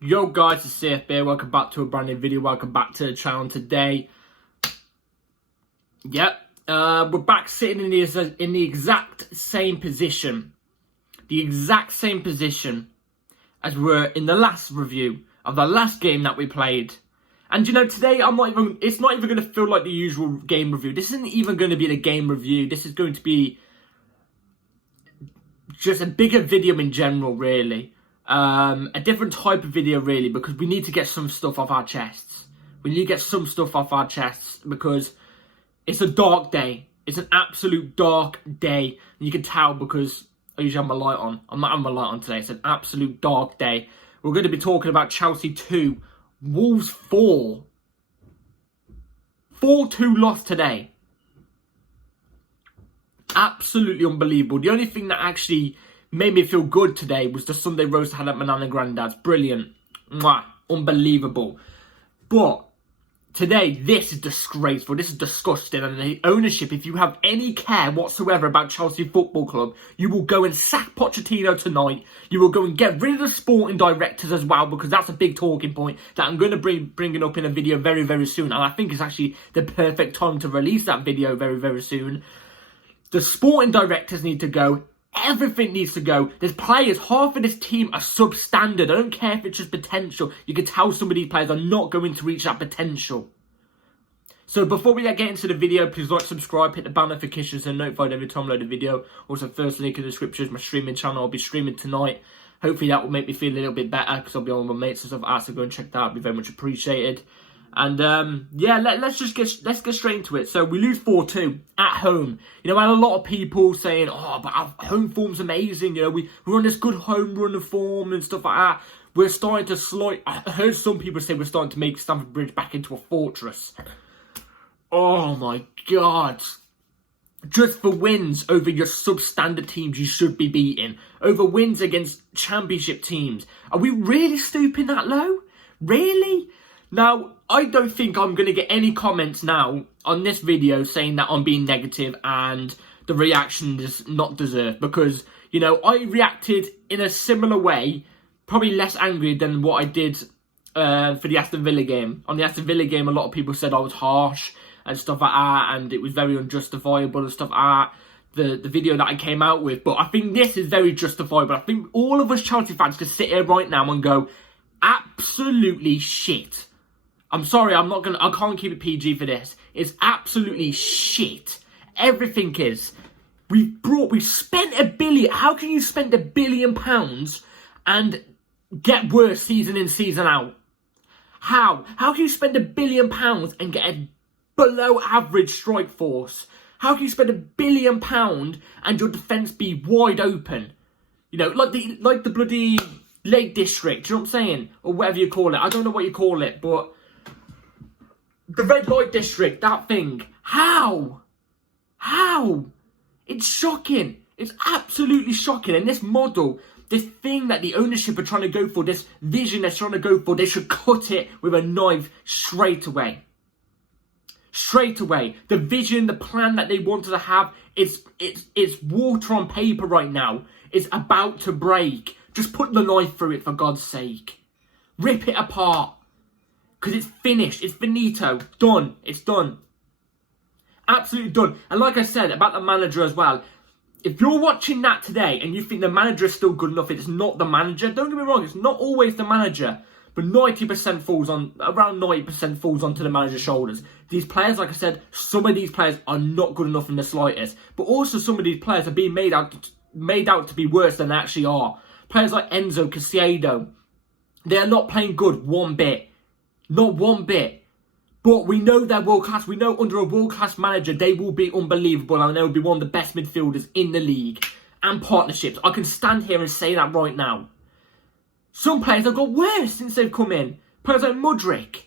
Yo guys, it's CFB. Welcome back to a brand new video. Welcome back to the channel today. We're back sitting in the exact same position. The exact same position as we were in the last review of the last game that we played. And you know, today it's not even going to feel like the usual game review. This isn't even going to be the game review. This is going to be just a bigger video in general, really. A different type of video, really, because we need to get some stuff off our chests. We need to get some stuff off our chests because it's a dark day. It's an absolute dark day. And you can tell because I usually have my light on. I'm not having my light on today. It's an absolute dark day. We're going to be talking about Chelsea 2, Wolves 4. 4-2 loss today. Absolutely unbelievable. The only thing that actually made me feel good today was the Sunday roast I had at my nan and granddad's. Brilliant. Mwah. Unbelievable. But today, this is disgraceful. This is disgusting. And the ownership, if you have any care whatsoever about Chelsea Football Club, you will go and sack Pochettino tonight. You will go and get rid of the sporting directors as well, because that's a big talking point that I'm going to bring it up in a video very, very soon. And I think it's actually the perfect time to release that video very, very soon. The sporting directors need to go. Everything needs to go. There's players, half of this team are substandard. I don't care if it's just potential. You can tell some of these players are not going to reach that potential. So before we get into the video, please like, subscribe, hit the bell notifications so notified every time I load a video. Also, first link in the description is my streaming channel. I'll be streaming tonight. Hopefully that will make me feel a little bit better because I'll be on with my mates and stuff. So go and check that out. It'll be very much appreciated. And let's get straight into it. So we lose 4-2 at home. You know, I had a lot of people saying, "Oh, but our home form's amazing." You know, we're on this good home run of form and stuff like that. We're starting to I heard some people say we're starting to make Stamford Bridge back into a fortress. Oh my God! Just for wins over your substandard teams, you should be beating. Over wins against championship teams, are we really stooping that low? Really? Now, I don't think I'm going to get any comments now on this video saying that I'm being negative and the reaction is not deserved. Because, you know, I reacted in a similar way, probably less angry than what I did for the Aston Villa game. On the Aston Villa game, a lot of people said I was harsh and stuff like that, and it was very unjustifiable and stuff like that. The video that I came out with. But I think this is very justifiable. I think all of us Chelsea fans could sit here right now and go, absolutely shit. I'm sorry, I can't keep it PG for this. It's absolutely shit. Everything is. We spent £1 billion. How can you spend £1 billion and get worse season in, season out? How? How can you spend £1 billion and get a below average strike force? How can you spend £1 billion and your defence be wide open? You know, like the bloody Lake District, do you know what I'm saying? Or whatever you call it. I don't know what you call it, but the red light district, that thing. How? How? It's shocking. It's absolutely shocking. And this model, this thing that the ownership are trying to go for, this vision they're trying to go for, they should cut it with a knife straight away. Straight away. The vision, the plan that they wanted to have, it's water on paper right now. It's about to break. Just put the knife through it, for God's sake. Rip it apart. Because it's finished. It's finito. Done. It's done. Absolutely done. And like I said about the manager as well, if you're watching that today and you think the manager is still good enough, it's not the manager. Don't get me wrong, it's not always the manager. But 90% around 90% falls onto the manager's shoulders. These players, like I said, some of these players are not good enough in the slightest. But also some of these players are being made out to be worse than they actually are. Players like Enzo, Caicedo, they are not playing good one bit. Not one bit. But we know they're world class. We know under a world class manager they will be unbelievable and they will be one of the best midfielders in the league. And partnerships. I can stand here and say that right now. Some players have got worse since they've come in. Players like Mudryk.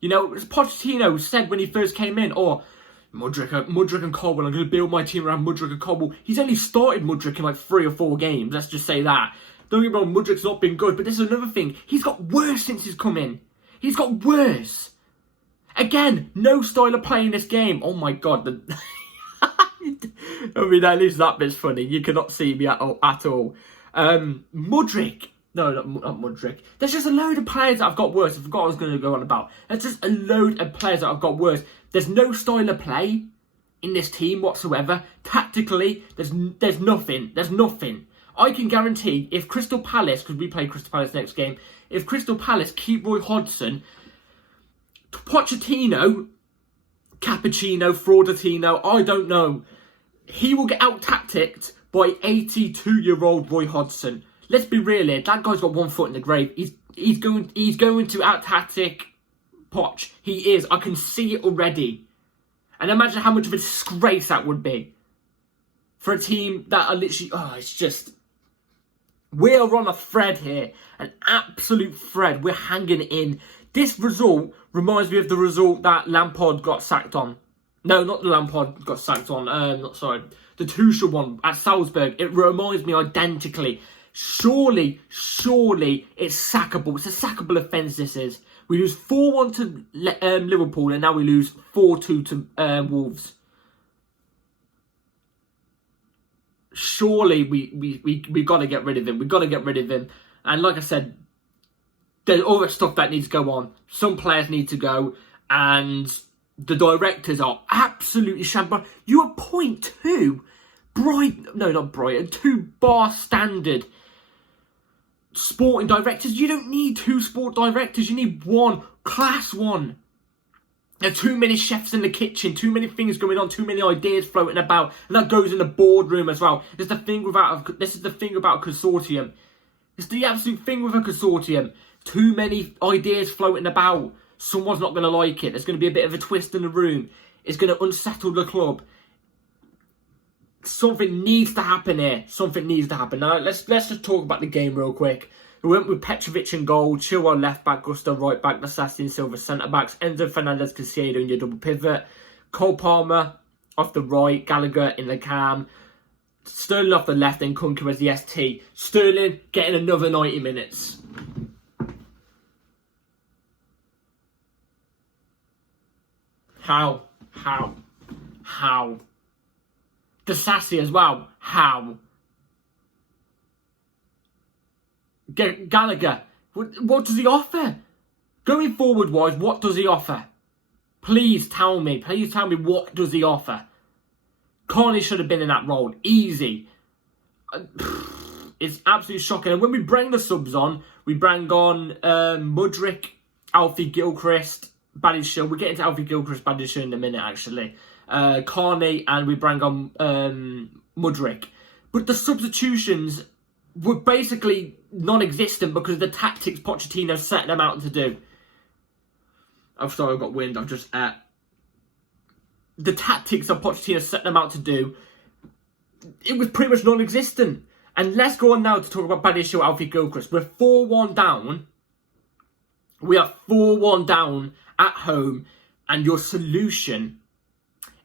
You know, as Pochettino said when he first came in, Mudryk and Colwell, I'm going to build my team around Mudryk and Colwell. He's only started Mudryk in like 3 or 4 games. Let's just say that. Don't get me wrong, Mudryk's not been good. But this is another thing. He's got worse since he's come in. He's got worse. Again, no style of play in this game. Oh my God. I mean, at least that bit's funny. You cannot see me at all. Mudryk No, not Mudryk. There's just a load of players that have got worse. I forgot what I was going to go on about. There's just a load of players that have got worse. There's no style of play in this team whatsoever. Tactically, there's nothing. There's nothing. I can guarantee if Crystal Palace, because we play Crystal Palace next game, if Crystal Palace keep Roy Hodgson, Pochettino, Cappuccino, Fraudatino, I don't know, he will get out-tacticked by 82-year-old Roy Hodgson. Let's be real here. That guy's got one foot in the grave. He's going to out-tactic Poch. He is. I can see it already. And imagine how much of a disgrace that would be for a team that are literally. Oh, it's just. We are on a thread here, an absolute thread. We're hanging in. This result reminds me of the result that Lampard got sacked on. No, not the Lampard got sacked on. The Tuchel one at Salzburg. It reminds me identically. Surely it's sackable. It's a sackable offence, this is. We lose 4-1 to Liverpool, and now we lose 4-2 to Wolves. Surely we got to get rid of him. We've got to get rid of him. And like I said, there's all that stuff that needs to go on. Some players need to go, and the directors are absolutely shambolic. You appoint two two bar standard sporting directors. You don't need two sport directors. You need one, class one. There are too many chefs in the kitchen, too many things going on, too many ideas floating about, and that goes in the boardroom as well. This is the thing about a consortium. It's the absolute thing with a consortium. Too many ideas floating about. Someone's not going to like it. There's going to be a bit of a twist in the room. It's going to unsettle the club. Something needs to happen here. Something needs to happen. Now, let's just talk about the game real quick. We went with Petrovic in goal, Chilwell left back, Gusto right back, Nasasi and Silva centre backs, Enzo Fernandez, Caicedo in your double pivot, Cole Palmer off the right, Gallagher in the cam, Sterling off the left, and Kunku as the ST. Sterling getting another 90 minutes. How? Disasi as well. How? Gallagher. What does he offer? Going forward wise, what does he offer? Please tell me. What does he offer? Carney should have been in that role. Easy. It's absolutely shocking. And when we bring the subs on, we bring on Mudryk, Alfie Gilchrist, Badiashile. We'll get into Alfie Gilchrist, Badiashile in a minute, actually. Carney, and we bring on Mudryk. But the substitutions were basically non-existent because of the tactics Pochettino set them out to do. I'm sorry, I've got wind. I've just... the tactics that Pochettino set them out to do, it was pretty much non-existent. And let's go on now to talk about Badiashile, Alfie Gilchrist. We're 4-1 down. We are 4-1 down at home. And your solution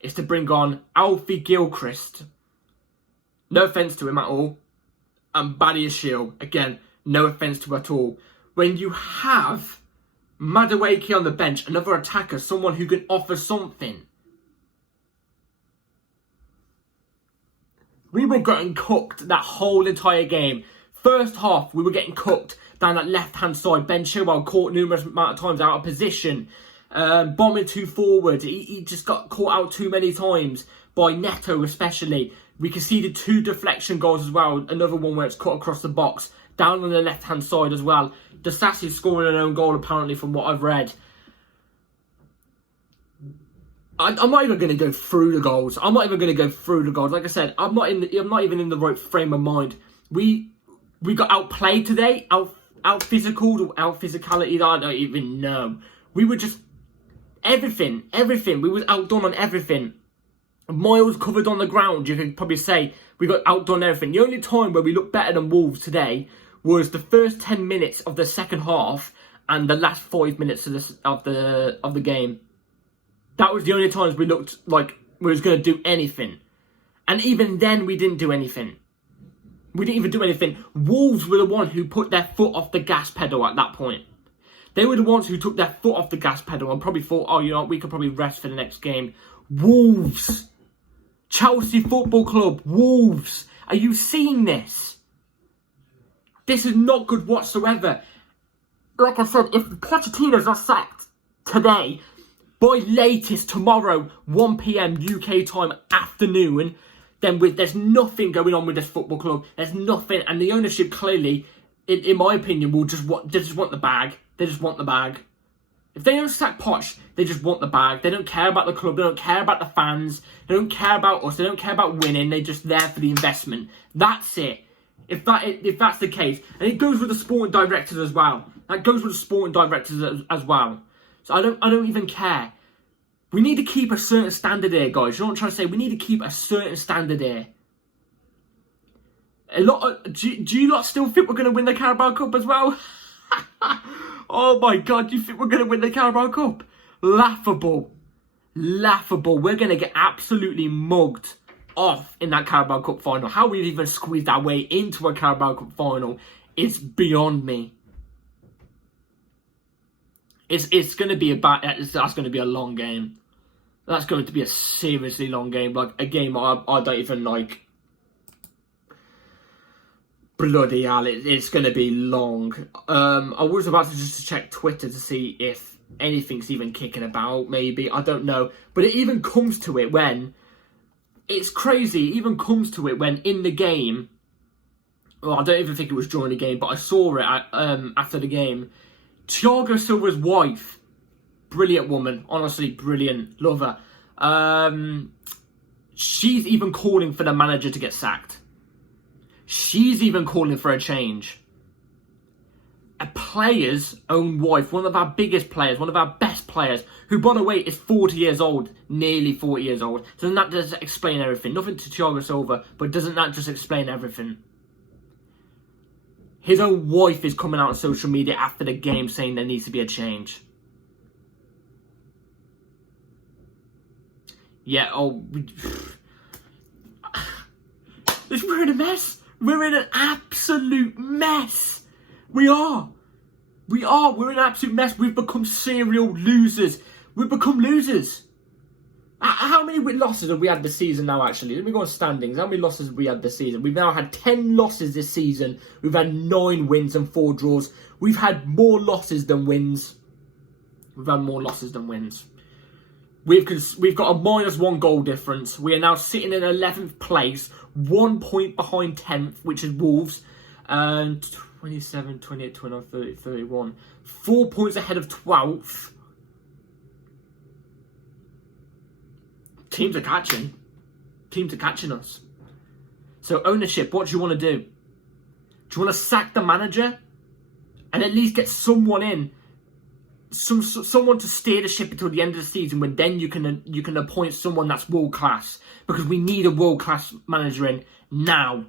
is to bring on Alfie Gilchrist. No offence to him at all. And Badiashile, again, no offence to at all. When you have Madueke on the bench, another attacker, someone who can offer something. We were getting cooked that whole entire game. First half, we were getting cooked down that left-hand side. Ben Chilwell caught numerous amount of times out of position. Bombing too forward. He just got caught out too many times. By Neto especially. We conceded 2 deflection goals as well. Another one where it's cut across the box. Down on the left-hand side as well. Disasi scoring an own goal apparently from what I've read. I'm not even going to go through the goals. Like I said, I'm not even in the right frame of mind. We got outplayed today. Out physicality. I don't even know. We were just everything. We was outdone on everything. Miles covered on the ground. You could probably say we got outdone everything. The only time where we looked better than Wolves today was the first 10 minutes of the second half and the last 5 minutes of the game. That was the only times we looked like we was going to do anything. And even then, we didn't do anything. We didn't even do anything. Wolves were the one who put their foot off the gas pedal at that point. They were the ones who took their foot off the gas pedal and probably thought, oh, you know what, we could probably rest for the next game. Wolves. Chelsea Football Club. Wolves. Are you seeing this? This is not good whatsoever. Like I said, if Pochettino's not sacked today, by latest tomorrow, 1 p.m. UK time afternoon, then there's nothing going on with this football club. There's nothing, and the ownership clearly, in my opinion, will just want the bag. They just want the bag. If they don't sack Poch, they just want the bag. They don't care about the club. They don't care about the fans. They don't care about us. They don't care about winning. They're just there for the investment. That's it. If that's the case, and it goes with the sporting directors as well. That goes with the sporting directors as well. So I don't even care. We need to keep a certain standard here, guys. You know what I'm trying to say? We need to keep a certain standard here. Do you lot still think we're going to win the Carabao Cup as well? Oh my God, do you think we're going to win the Carabao Cup? Laughable. Laughable. We're going to get absolutely mugged off in that Carabao Cup final. How we've even squeezed our way into a Carabao Cup final is beyond me. It's going to be that's going to be a long game. That's going to be a seriously long game. Like a game I don't even like. Bloody hell, it's going to be long. I was about to just check Twitter to see if anything's even kicking about, maybe. I don't know. But it even comes to it when... It's crazy. It even comes to it when in the game... Well, I don't even think it was during the game, but I saw it after the game. Thiago Silva's wife, brilliant woman, honestly brilliant, love her. She's even calling for the manager to get sacked. She's even calling for a change. A player's own wife, one of our biggest players, one of our best players, who, by the way, is 40 years old, nearly 40 years old. Doesn't that just explain everything? Nothing to Thiago Silva, but doesn't that just explain everything? His own wife is coming out on social media after the game saying there needs to be a change. Yeah, we're in a mess. We're in an absolute mess. We are. We're in an absolute mess. We've become serial losers. We've become losers. How many losses have we had this season now, actually? Let me go on standings. How many losses have we had this season? We've now had 10 losses this season. We've had 9 wins and 4 draws. We've had more losses than wins. We've had more losses than wins. We've got a -1 goal difference. We are now sitting in 11th place, 1 point behind 10th, which is Wolves. 27, 28, 29, 30, 31. 4 points ahead of 12th. Teams are catching. Teams are catching us. So ownership, what do you want to do? Do you want to sack the manager? And at least get someone in? Someone to steer the ship until the end of the season, when then you can appoint someone that's world class, because we need a world class manager in now.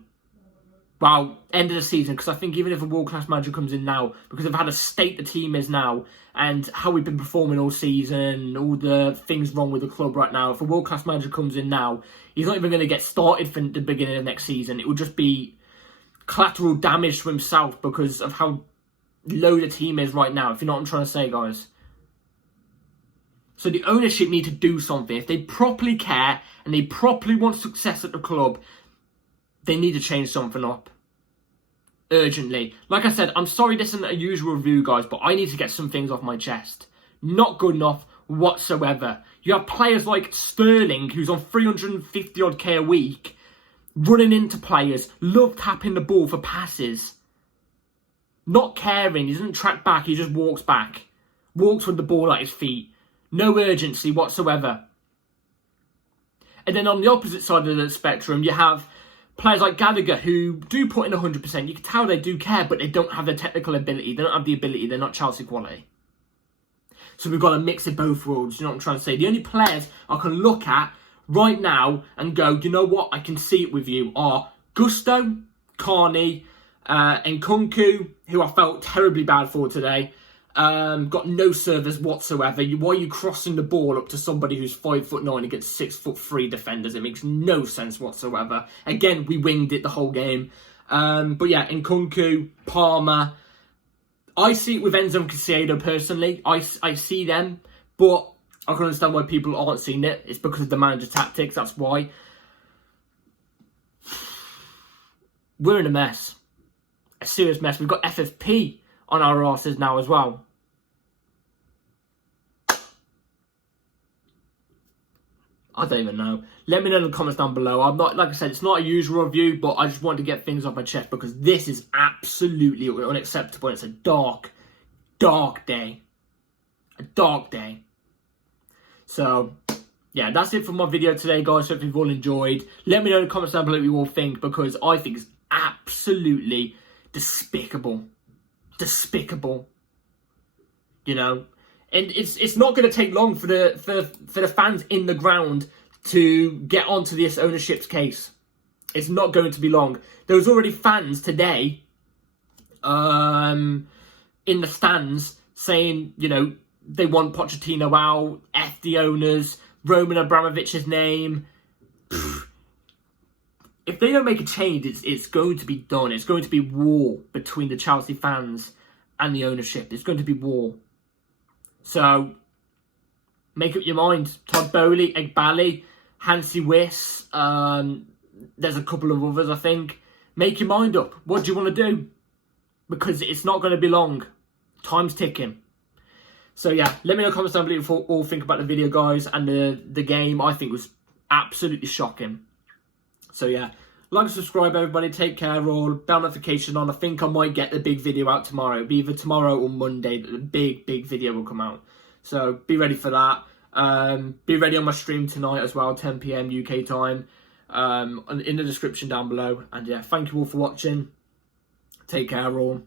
Well, end of the season, because I think even if a world class manager comes in now, because of how the state the team is now and how we've been performing all season, all the things wrong with the club right now, if a world class manager comes in now, he's not even going to get started for the beginning of next season. It will just be collateral damage to himself because of how low the team is right now, if you know what I'm trying to say, guys. So the ownership need to do something. If they properly care and they properly want success at the club, they need to change something up. Urgently. Like I said, I'm sorry this isn't a usual review, guys, but I need to get some things off my chest. Not good enough whatsoever. You have players like Sterling, who's on 350 odd K a week, running into players, love tapping the ball for passes. Not caring, he doesn't track back, he just walks back. Walks with the ball at his feet. No urgency whatsoever. And then on the opposite side of the spectrum, you have players like Gallagher who do put in 100%. You can tell they do care, but they don't have the technical ability. They don't have the ability. They're not Chelsea quality. So we've got to mix of both worlds. You know what I'm trying to say? The only players I can look at right now and go, you know what, I can see it with you, are Gusto, Carney, and Nkunku, who I felt terribly bad for today. Got no service whatsoever. Why are you crossing the ball up to somebody who's 5'9" against 6'3" defenders? It makes no sense whatsoever. Again, we winged it the whole game. But yeah, Nkunku, Palmer. I see it with Enzo and Caicedo personally. I see them, but I can understand why people aren't seeing it. It's because of the manager tactics. That's why. We're in a mess. a serious mess. We've got FFP on our arses now as well. I don't even know. Let me know in the comments down below. I'm not, like I said, it's not a usual review, but I just wanted to get things off my chest because this is absolutely unacceptable. It's a dark, dark day. A dark day. So, yeah, that's it for my video today, guys. Hope you've all enjoyed. Let me know in the comments down below what you all think, because I think it's absolutely despicable. Despicable. You know? And it's not going to take long for the fans in the ground to get onto this ownership's case. It's not going to be long. There was already fans today in the stands saying, you know, they want Pochettino out, F the owners, Roman Abramovich's name. If they don't make a change, it's going to be done. It's going to be war between the Chelsea fans and the ownership. It's going to be war. So, make up your mind. Todd Bowley, Egbali, Hansi Wiss, there's a couple of others, I think. Make your mind up. What do you want to do? Because it's not going to be long. Time's ticking. So, yeah, let me know in the comments down below what you all think about the video, guys. And the game, I think, was absolutely shocking. So, yeah, like and subscribe, everybody. Take care, all. Bell notification on. I think I might get the big video out tomorrow. It'll be either tomorrow or Monday that the big video will come out. So be ready for that. Be ready on my stream tonight as well, 10 PM UK time. In the description down below. And yeah, thank you all for watching. Take care, all.